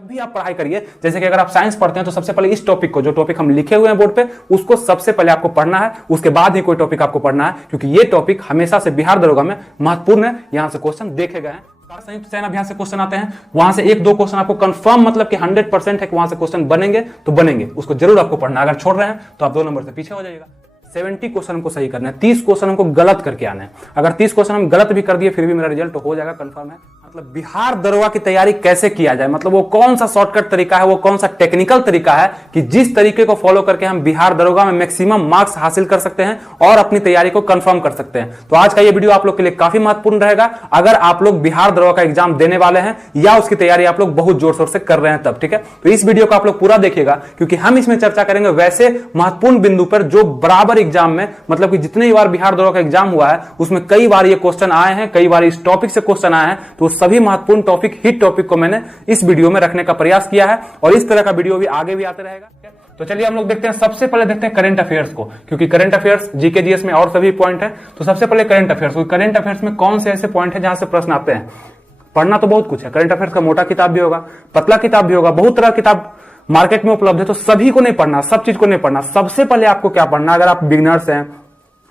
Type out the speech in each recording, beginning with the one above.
जब भी आप पढ़ाई करिए, जैसे कि अगर आप साइंस पढ़ते हैं तो सबसे पहले इस टॉपिक को, जो टॉपिक हम लिखे हुए हैं बोर्ड पे, उसको सबसे पहले आपको पढ़ना है, उसके बाद ही कोई टॉपिक आपको पढ़ना है, क्योंकि ये टॉपिक हमेशा से बिहार दरोगा में महत्वपूर्ण है। यहां से क्वेश्चन देखे गए हैं, संयुक्त सैन्य अभ्यास से क्वेश्चन आते हैं, वहां से एक दो क्वेश्चन आपको कंफर्म मतलब कि 100% है कि वहां से क्वेश्चन बनेंगे तो बनेंगे, उसको जरूर आपको पढ़ना। अगर छोड़ रहे हैं तो आप 2 नंबर से पीछे हो जाएगा। 70 क्वेश्चन हमको सही करना है, 30 क्वेश्चन हमको गलत करके आना है। अगर 30 क्वेश्चन हम गलत भी कर दिए फिर भी मेरा रिजल्ट हो जाएगा, कंफर्म है। मतलब बिहार दरोगा की तैयारी कैसे किया जाए, मतलब वो कौन सा शॉर्टकट तरीका है, वो कौन सा टेक्निकल तरीका है कि जिस तरीके को फॉलो करके हम बिहार दरोगा में मैक्सिमम मार्क्स हासिल कर सकते हैं और अपनी तैयारी को कंफर्म कर सकते हैं। तो आज का ये वीडियो आप लोग के लिए काफी महत्वपूर्ण रहेगा, अगर आप लोग बिहार दरोगा का एग्जाम देने वाले हैं या उसकी तैयारी आप लोग बहुत जोर शोर से कर रहे हैं तब, ठीक है। तो इस वीडियो को आप लोग पूरा देखिएगा, क्योंकि हम इसमें चर्चा करेंगे वैसे महत्वपूर्ण बिंदु पर जो बराबर एग्जाम में, मतलब कि जितनी बार बिहार दरोगा का एग्जाम हुआ है उसमें कई बार ये क्वेश्चन आए हैं, कई बार इस टॉपिक से क्वेश्चन आए हैं। तो सभी महत्वपूर्ण टॉपिक, हिट टॉपिक को मैंने इस वीडियो में रखने का प्रयास किया है और इस तरह का वीडियो भी आगे भी आते रहेगा। तो चलिए हम लोग देखते हैं, सबसे पहले देखते हैं करंट अफेयर्स को, क्योंकि करंट अफेयर्स जीके जीएस में और सभी पॉइंट है। तो सबसे पहले करंट अफेयर्स, करंट अफेयर्स में कौन से ऐसे पॉइंट है जहां से प्रश्न आते हैं। पढ़ना तो बहुत कुछ है, करंट अफेयर्स का मोटा किताब भी होगा, पतला किताब भी होगा, बहुत तरह किताब मार्केट में उपलब्ध है। तो सभी को नहीं पढ़ना, सब चीज को नहीं पढ़ना। सबसे पहले आपको क्या पढ़ना, अगर आप बिगिनर्स हैं,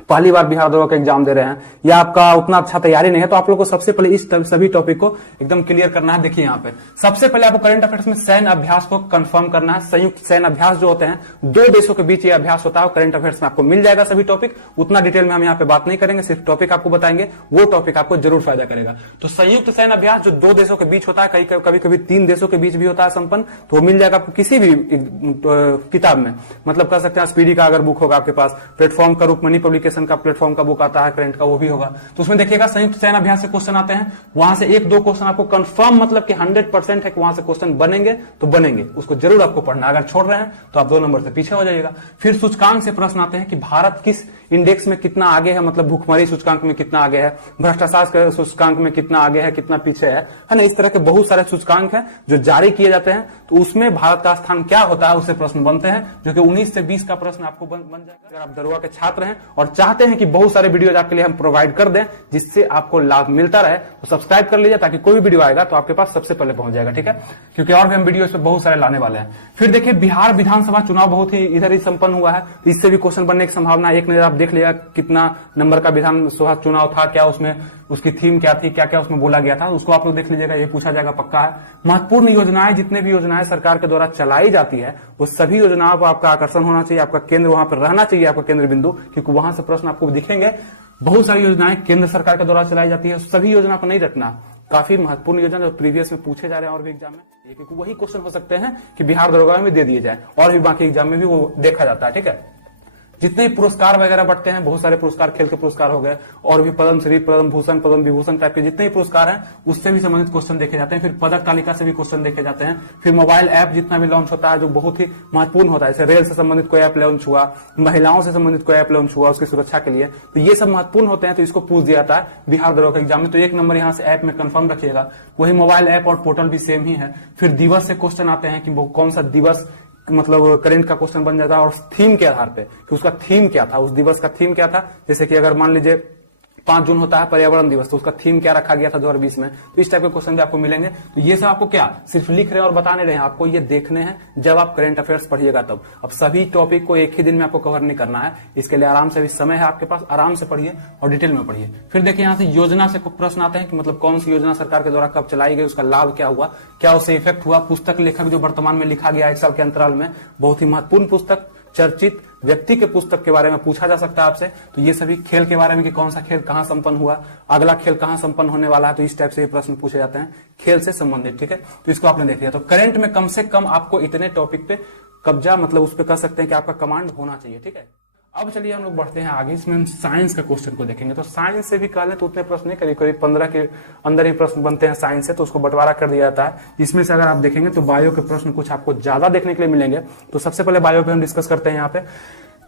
पहली बार बिहार दरोगा का एग्जाम दे रहे हैं या आपका उतना अच्छा तैयारी नहीं है, तो आप लोग को सबसे पहले इस सभी टॉपिक को एकदम क्लियर करना है। देखिए यहाँ पे सबसे पहले आपको करंट अफेयर्स में सैन्य अभ्यास को कंफर्म करना है। संयुक्त सैन्य अभ्यास जो होते हैं, 2 देशों के बीच ये अभ्यास होता है, करंट अफेयर्स में आपको मिल जाएगा सभी टॉपिक। उतना डिटेल में हम यहाँ पे बात नहीं करेंगे, सिर्फ टॉपिक आपको बताएंगे, वो टॉपिक आपको जरूर फायदा करेगा। तो संयुक्त सैन्य अभ्यास जो 2 देशों के बीच होता है, कभी कभी 3 देशों के बीच भी होता है संपन्न, तो वो मिल जाएगा आपको किसी भी किताब में। मतलब कह सकते हैं स्पीडी का अगर बुक होगा आपके पास, प्लेटफॉर्म का रूपमनी पब्लिकेशन का प्लेटफॉर्म का बुक आता है करंट का, वो भी होगा। तो उसमें देखिएगा संयुक्त सैन्य अभ्यास से क्वेश्चन आते हैं, वहां से 1-2 क्वेश्चन आपको कंफर्म मतलब कि 100% है कि वहां से क्वेश्चन बनेंगे तो बनेंगे, उसको जरूर आपको पढ़ना। अगर छोड़ रहे हैं तो आप 2 नंबर से पीछे हो जाइएगा। फिर सूचकांक से प्रश्न आते हैं कि भारत किस इंडेक्स में कितना आगे है, मतलब भूखमरी सूचकांक में कितना आगे है, भ्रष्टाचार के सूचकांक में कितना आगे है, कितना पीछे है ना। इस तरह के बहुत सारे सूचकांक हैं जो जारी किए जाते हैं, तो उसमें भारत का स्थान क्या होता है उससे प्रश्न बनते हैं, जो कि 19 से 20 का प्रश्न आपको बन जाएगा। अगर आप दरोगा के छात्र हैं और चाहते हैं कि बहुत सारे वीडियोज आपके लिए हम प्रोवाइड कर दें जिससे आपको लाभ मिलता रहे, तो सब्सक्राइब कर लीजिए, ताकि कोई भी वीडियो आएगा तो आपके पास सबसे पहले पहुंच जाएगा, ठीक है। क्योंकि और भी हम वीडियो इस पर बहुत सारे लाने वाले हैं। फिर देखिए बिहार विधानसभा चुनाव बहुत ही इधर ही संपन्न हुआ है, तो इससे भी क्वेश्चन बनने की संभावना। एक नजर आप देख लिया कितना नंबर का विधानसभा चुनाव था, क्या उसमें उसकी थीम क्या थी, क्या क्या उसमें बोला गया था, उसको आप लोग देख लीजिएगा, ये पूछा जाएगा पक्का है। महत्वपूर्ण योजनाएं, जितने भी योजनाएं सरकार के द्वारा चलाई जाती है, वो सभी योजनाओं पर आपका आकर्षण होना चाहिए, आपका केंद्र वहां पर रहना चाहिए, आपका केंद्र बिंदु, क्योंकि वहां से प्रश्न आपको दिखेंगे। बहुत सारी योजनाएं केंद्र सरकार के द्वारा चलाई जाती है, सभी योजना को नहीं रखना। काफी महत्वपूर्ण योजना जो प्रीवियस में पूछे जा रहे हैं और भी एग्जाम में, क्योंकि वही क्वेश्चन हो सकते हैं कि बिहार दरोगा में दे दिए जाए, और भी बाकी एग्जाम में भी वो देखा जाता है, ठीक है। जितने पुरस्कार वगैरह बढ़ते हैं, बहुत सारे पुरस्कार, खेल के पुरस्कार हो गए, और भी पद्मश्री, पद्म भूषण, पद्म विभूषण टाइप के जितने भी पुरस्कार हैं उससे भी संबंधित क्वेश्चन देखे जाते हैं। फिर पदक तालिका से भी क्वेश्चन देखे जाते हैं। फिर मोबाइल ऐप जितना भी लॉन्च होता है जो बहुत ही महत्वपूर्ण होता है, जैसे रेल से संबंधित कोई ऐप लॉन्च हुआ, महिलाओं से संबंधित कोई ऐप लॉन्च हुआ उसकी सुरक्षा के लिए, तो ये सब महत्वपूर्ण होते हैं, तो इसको पूछ दिया जाता है बिहार दरोगा एग्जाम में। तो 1 नंबर यहाँ से ऐप में कंफर्म रखिएगा। वही मोबाइल ऐप और पोर्टल भी सेम ही है। फिर दिवस से क्वेश्चन आते हैं कि वो कौन सा दिवस, मतलब करंट का क्वेश्चन बन जाता है, और थीम के आधार पे कि उसका थीम क्या था, उस दिवस का थीम क्या था। जैसे कि अगर मान लीजिए 5 जून होता है पर्यावरण दिवस, तो उसका थीम क्या रखा गया था 2020 में, तो इस टाइप के क्वेश्चन भी आपको मिलेंगे। तो ये सब आपको क्या सिर्फ लिख रहे हैं और बता नहीं रहे हैं, आपको ये देखने हैं जब आप करंट अफेयर्स पढ़िएगा तब। अब सभी टॉपिक को एक ही दिन में आपको कवर नहीं करना है, इसके लिए आराम से भी समय है आपके पास, आराम से पढ़िए और डिटेल में पढ़िए। फिर देखिए यहाँ से योजना से प्रश्न आते हैं कि मतलब कौन सी योजना सरकार के द्वारा कब चलाई गई, उसका लाभ क्या हुआ, क्या उससे इफेक्ट हुआ। पुस्तक लेखक जो वर्तमान में लिखा गया 1 साल के अंतराल में, बहुत ही महत्वपूर्ण पुस्तक, चर्चित व्यक्ति के पुस्तक के बारे में पूछा जा सकता है आपसे। तो ये सभी खेल के बारे में कि कौन सा खेल कहां संपन्न हुआ, अगला खेल कहां संपन्न होने वाला है, तो इस टाइप से ये प्रश्न पूछे जाते हैं खेल से संबंधित, ठीक है। तो इसको आपने देख लिया। तो करंट में कम से कम आपको इतने टॉपिक पे कब्जा, मतलब उस पर कह सकते हैं कि आपका कमांड होना चाहिए, ठीक है। अब चलिए हम लोग बढ़ते हैं आगे, इसमें हम साइंस का क्वेश्चन को देखेंगे। तो साइंस से भी कह लें तो उतने प्रश्न नहीं, करीब करीब 15 के अंदर ही प्रश्न बनते हैं साइंस से, तो उसको बंटवारा कर दिया जाता है। इसमें से अगर आप देखेंगे तो बायो के प्रश्न कुछ आपको ज्यादा देखने के लिए मिलेंगे। तो सबसे पहले बायो पे हम डिस्कस करते हैं यहाँ पे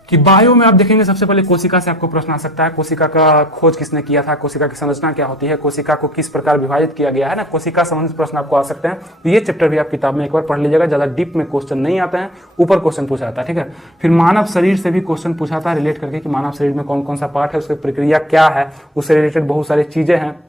कि बायो में आप देखेंगे सबसे पहले कोशिका से आपको प्रश्न आ सकता है। कोशिका का खोज किसने किया था, कोशिका की संरचना क्या होती है, कोशिका को किस प्रकार विभाजित किया गया है ना, कोशिका संबंधित प्रश्न आपको आ सकते हैं। तो ये चैप्टर भी आप किताब में एक बार पढ़ लीजिएगा, ज्यादा डीप में क्वेश्चन नहीं आते हैं, ऊपर क्वेश्चन पूछा जाता है, ठीक है। फिर मानव शरीर से भी क्वेश्चन पूछा था रिलेट करके कि मानव शरीर में कौन कौन सा पार्ट है, उसकी प्रक्रिया क्या है, उससे रिलेटेड बहुत सारी चीजें हैं।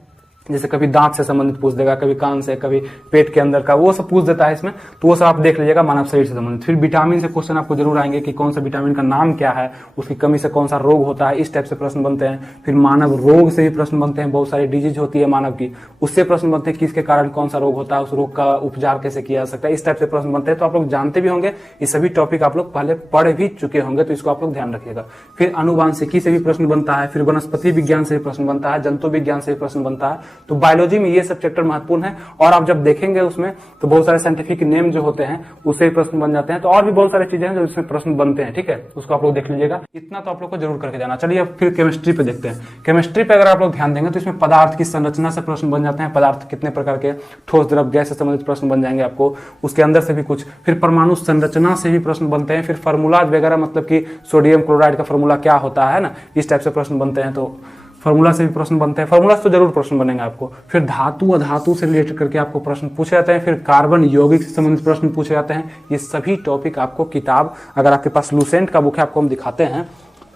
जैसे कभी दांत से संबंधित पूछ देगा, कभी कान से, कभी पेट के अंदर का, वो सब पूछ देता है इसमें, तो वो सब आप देख लीजिएगा मानव शरीर से संबंधित। फिर विटामिन से क्वेश्चन आपको जरूर आएंगे कि कौन सा विटामिन का नाम क्या है, उसकी कमी से कौन सा रोग होता है, इस टाइप से प्रश्न बनते हैं। फिर मानव रोग से भी प्रश्न बनते हैं, बहुत सारी डिजीज होती है मानव की, उससे प्रश्न बनते हैं किसके कारण कौन सा रोग होता है, उस रोग का उपचार कैसे किया जा सकता है, इस टाइप से प्रश्न बनते हैं। तो आप लोग जानते भी होंगे, ये सभी टॉपिक आप लोग पहले पढ़ भी चुके होंगे, तो इसको आप लोग ध्यान रखिएगा। फिर अनुवांशिकी से भी प्रश्न बनता है, फिर वनस्पति विज्ञान से भी प्रश्न बनता है, जंतु विज्ञान से भी प्रश्न बनता है। तो बायोलॉजी में ये सब चैप्टर महत्वपूर्ण है, और आप जब देखेंगे उसमें तो बहुत सारे साइंटिफिक नेम जो होते हैं उससे भी प्रश्न बन जाते हैं। तो और भी बहुत सारी चीजें हैं जो इसमें प्रश्न बनते हैं, ठीक है, उसको आप लोग देख लीजिएगा। इतना तो आप लोग को जरूर करके जाना। चलिए अब फिर केमिस्ट्री पे देखते हैं। केमिस्ट्री पे अगर आप लोग ध्यान देंगे तो इसमें पदार्थ की संरचना से प्रश्न बन जाते हैं, पदार्थ कितने प्रकार के, ठोस द्रव गैस से संबंधित प्रश्न बन जाएंगे आपको, उसके अंदर से भी कुछ। फिर परमाणु संरचना से भी प्रश्न बनते हैं, फिर फार्मूला वगैरह, मतलब कि सोडियम क्लोराइड का फार्मूला क्या होता है ना, इस टाइप से प्रश्न बनते हैं। तो फार्मूला से भी प्रश्न बनते हैं, फार्मूला से तो जरूर प्रश्न बनेंगे आपको। फिर धातु अधातु से रिलेटेड करके आपको प्रश्न पूछे जाते हैं, फिर कार्बन यौगिक से संबंधित प्रश्न पूछे जाते हैं। ये सभी टॉपिक आपको किताब, अगर आपके पास लूसेंट का बुक है, आपको हम दिखाते हैं,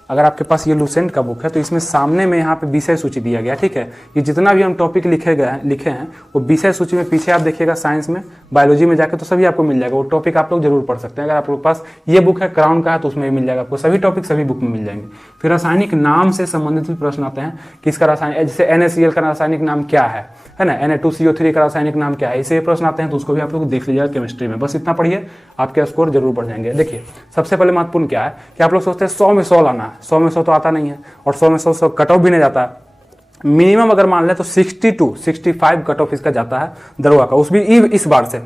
अगर आपके पास ये लूसेंट का बुक है तो इसमें सामने में यहाँ पे विषय सूची दिया गया, ठीक है। ये जितना भी हम टॉपिक लिखे हैं वो विषय सूची में पीछे आप देखिएगा, साइंस में, बायोलॉजी में जाके तो सभी आपको मिल जाएगा। वो टॉपिक आप लोग जरूर पढ़ सकते हैं। अगर आप लोग पास ये बुक है क्राउन का है तो उसमें भी मिल जाएगा आपको, सभी टॉपिक सभी बुक में मिल जाएंगे। फिर रासायनिक नाम से संबंधित भी प्रश्न आते हैं, किसका रासायनिक, जैसे NaCl का रासायनिक नाम क्या है ना, Na2CO3 का रासायनिक नाम क्या है, इसे प्रश्न आते हैं, तो उसको भी आप लोग देख लीजिएगा केमिस्ट्री में। बस इतना पढ़िए, आपके स्कोर जरूर बढ़ जाएंगे। देखिए सबसे पहले महत्वपूर्ण क्या है कि आप लोग सोचते हैं 100 में 100 लाना है, 100 में 100 तो आता नहीं है, और 100 में 100 कट ऑफ भी नहीं जाता है। मिनिमम अगर मान ले तो 62 65 कट ऑफ इसका जाता है दरोगा का, उस भी इस बार से,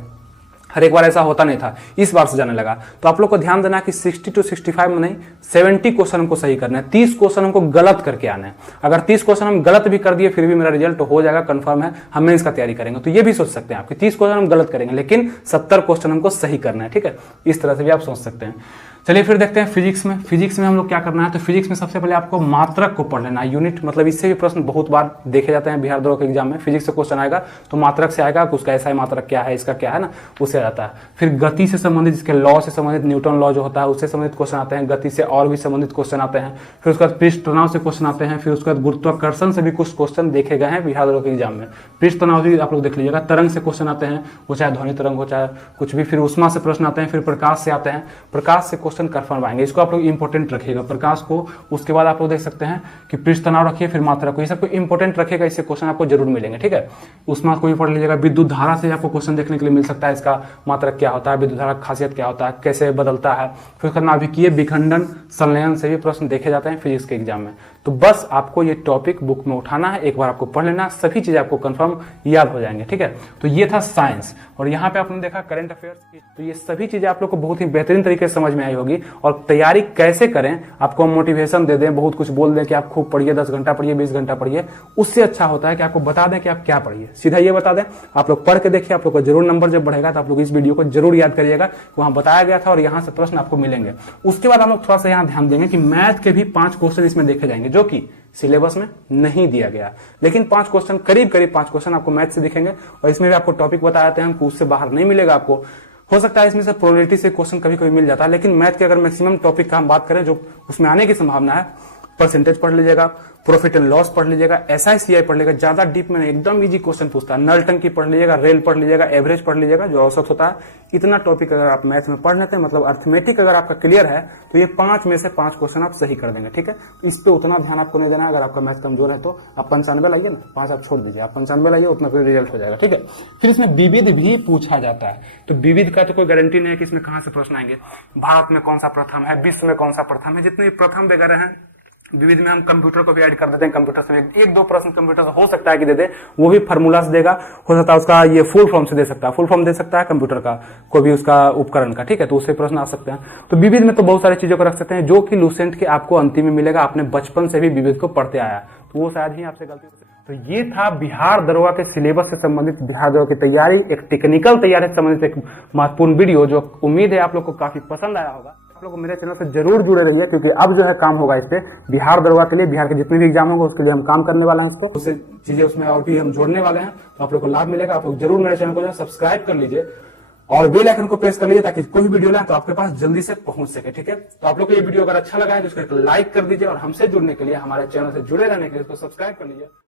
हर एक बार ऐसा होता नहीं था, इस बार से जाने लगा। तो आप लोग को ध्यान देना कि 60 to 65 में नहीं, 70 क्वेश्चन हमको सही करना है, 30 क्वेश्चन हमको गलत करके आना है। अगर 30 क्वेश्चन हम गलत भी कर दिए फिर भी मेरा रिजल्ट तो हो जाएगा, कंफर्म है, हम इसका तैयारी करेंगे। तो ये भी सोच सकते हैं आप कि 30 क्वेश्चन हम गलत करेंगे लेकिन 70 क्वेश्चन हमको सही करना है, ठीक है, इस तरह से भी आप सोच सकते हैं। चलिए फिर देखते हैं फिजिक्स में। फिजिक्स में हम लोग क्या करना है, तो फिजिक्स में सबसे पहले आपको मात्रक को पढ़ लेना है, यूनिट, मतलब इससे भी प्रश्न बहुत बार देखे जाते हैं बिहार दरोगा के एग्जाम में। फिजिक्स से क्वेश्चन आएगा तो मात्रक से आएगा, उसका ऐसा मात्रक क्या है, इसका क्या है ना, उससे आ जाता है। फिर गति से संबंधित, जिसके लॉ से संबंधित, न्यूटन लॉ जो होता है उससे संबंधित क्वेश्चन आते हैं, गति से और भी संबंधित क्वेश्चन आते हैं। फिर उसके बाद पृष्ठ तनाव से क्वेश्चन आते हैं, फिर उसके बाद गुरुत्वाकर्षण से भी कुछ क्वेश्चन देखे गए हैं बिहार दरोगा के एग्जाम में। पृष्ठ तनाव भी आप लोग देख लीजिएगा। तरंग से क्वेश्चन आते हैं, वो चाहे ध्वनि तरंग हो चाहे कुछ भी। फिर उष्मा से प्रश्न आते हैं, फिर प्रकाश से आते हैं, प्रकाश से क्वेश्चन कंफर्म आएंगे, इसको आप लोग इंपॉर्टेंट रखिएगा प्रकाश को। उसके बाद आप लोग देख सकते हैं कि पृष्ठ तनाव रखिए, फिर मात्रा को, ये सबको इंपॉर्टेंट रखिएगा, इससे क्वेश्चन आपको जरूर मिलेंगे, ठीक है। उष्मा को भी पढ़ लीजिएगा। विद्युत धारा से आपको क्वेश्चन देखने के लिए मिल सकता है, इसका मात्रक क्या होता है, विद्युत धारा की खासियत क्या होता है, कैसे बदलता है। फिर उसका नाभिकीय विखंडन संलयन से भी प्रश्न देखे जाते हैं फिजिक्स के एग्जाम में। तो बस आपको ये टॉपिक बुक में उठाना है, एक बार आपको पढ़ लेना, सभी चीजें आपको कंफर्म याद हो जाएंगे, ठीक है। तो ये था साइंस, और यहाँ पे आपने देखा करंट अफेयर्स की। तो ये सभी चीजें आप लोग को बहुत ही बेहतरीन तरीके से समझ में आई होगी। और तैयारी कैसे करें, आपको हम मोटिवेशन दे दें, बहुत कुछ बोल दें कि आप खूब पढ़िए, 10 घंटा पढ़िए, 20 घंटा पढ़िए, उससे अच्छा होता है कि आपको बता दें कि आप क्या पढ़िए। सीधा ये बता दें, आप लोग पढ़ के देखिए, आप लोग को जरूर नंबर जब बढ़ेगा तो आप लोग इस वीडियो को जरूर याद करिएगा, वहां बताया गया था और यहाँ से प्रश्न आपको मिलेंगे। उसके बाद हम लोग थोड़ा सा यहाँ ध्यान देंगे कि मैथ के भी 5 क्वेश्चन इसमें देखे जाएंगे, जो कि सिलेबस में नहीं दिया गया, लेकिन 5 क्वेश्चन, करीब 5 क्वेश्चन आपको मैथ से दिखेंगे। और इसमें भी आपको टॉपिक बताए जाते हैं, उससे बाहर नहीं मिलेगा आपको। हो सकता है इसमें से प्रोबेबिलिटी से क्वेश्चन कभी कभी मिल जाता है, लेकिन मैथ के अगर मैक्सिमम टॉपिक का हम बात करें जो उसमें आने की संभावना है, परसेंटेज पढ़ लीजिएगा, प्रॉफिट एंड लॉस पढ़ लीजिएगा, SICI पढ़ लीजिएगा, ज्यादा डीप में एकदम इजी क्वेश्चन पूछता है। नल टंकी पढ़ लीजिएगा, रेल पढ़ लीजिएगा, एवरेज पढ़ लीजिएगा जो औसत होता है। इतना टॉपिक अगर आप मैथ में पढ़ लेते हैं, मतलब अर्थमेटिक अगर आपका क्लियर है, तो ये 5 में से 5 क्वेश्चन आप सही कर देंगे, ठीक है। इस पे उतना ध्यान आपको नहीं देना है। अगर आपका मैथ कमजोर है तो आप 95 लाइए ना, 5 आप छोड़ दीजिए, आप 95 लाइए, उतना कोई रिजल्ट हो जाएगा, ठीक है। फिर इसमें विविध भी पूछा जाता है, तो विविध का तो कोई गारंटी नहीं है कि इसमें कहां से प्रश्न आएंगे। भारत में कौन सा प्रथम है, विश्व में कौन सा प्रथम है, जितने भी प्रथम वगैरह हैं। विविध में हम कंप्यूटर को भी ऐड कर देते हैं, कंप्यूटर से 1-2 प्रश्न कंप्यूटर से हो सकता है कि दे दे, वो भी फार्मूला से देगा, हो सकता है उसका ये फुल फॉर्म से दे सकता है, फुल फॉर्म दे सकता है कंप्यूटर का, कोई भी उसका उपकरण का, ठीक है, तो उससे प्रश्न आ सकते हैं। तो विविध में तो बहुत सारी चीजों को रख सकते हैं जो कि लूसेंट के आपको अंतिम में मिलेगा, आपने बचपन से भी विविध को पढ़ते आया, तो वो शायद ही आपसे गलती। तो ये था बिहार दरोगा के सिलेबस से संबंधित, बिहार दरोगा की तैयारी, एक टेक्निकल तैयारी से संबंधित एक महत्वपूर्ण वीडियो, जो उम्मीद है आप लोग को काफी पसंद आया होगा। आप लोग मेरे चैनल से जरूर जुड़े रहिए, क्योंकि अब जो है काम होगा इस पे बिहार दरोगा के लिए, बिहार के जितने भी एग्जाम होंगे उसके लिए हम काम करने वाले हैं, उसको उससे चीजें उसमें और भी हम जोड़ने वाले हैं, तो आप लोग को लाभ मिलेगा। आप लोग जरूर मेरे चैनल को सब्सक्राइब कर लीजिए और बेल आइकन को प्रेस कर लीजिए, ताकि कोई भी वीडियो लाए तो आपके पास जल्दी से पहुंच सके, ठीक है। तो आप लोग को ये वीडियो अगर अच्छा लगा है तो इसको एक लाइक कर दीजिए, और हमसे जुड़ने के लिए, हमारे चैनल से जुड़े रहने के लिए इसको सब्सक्राइब कर लीजिए।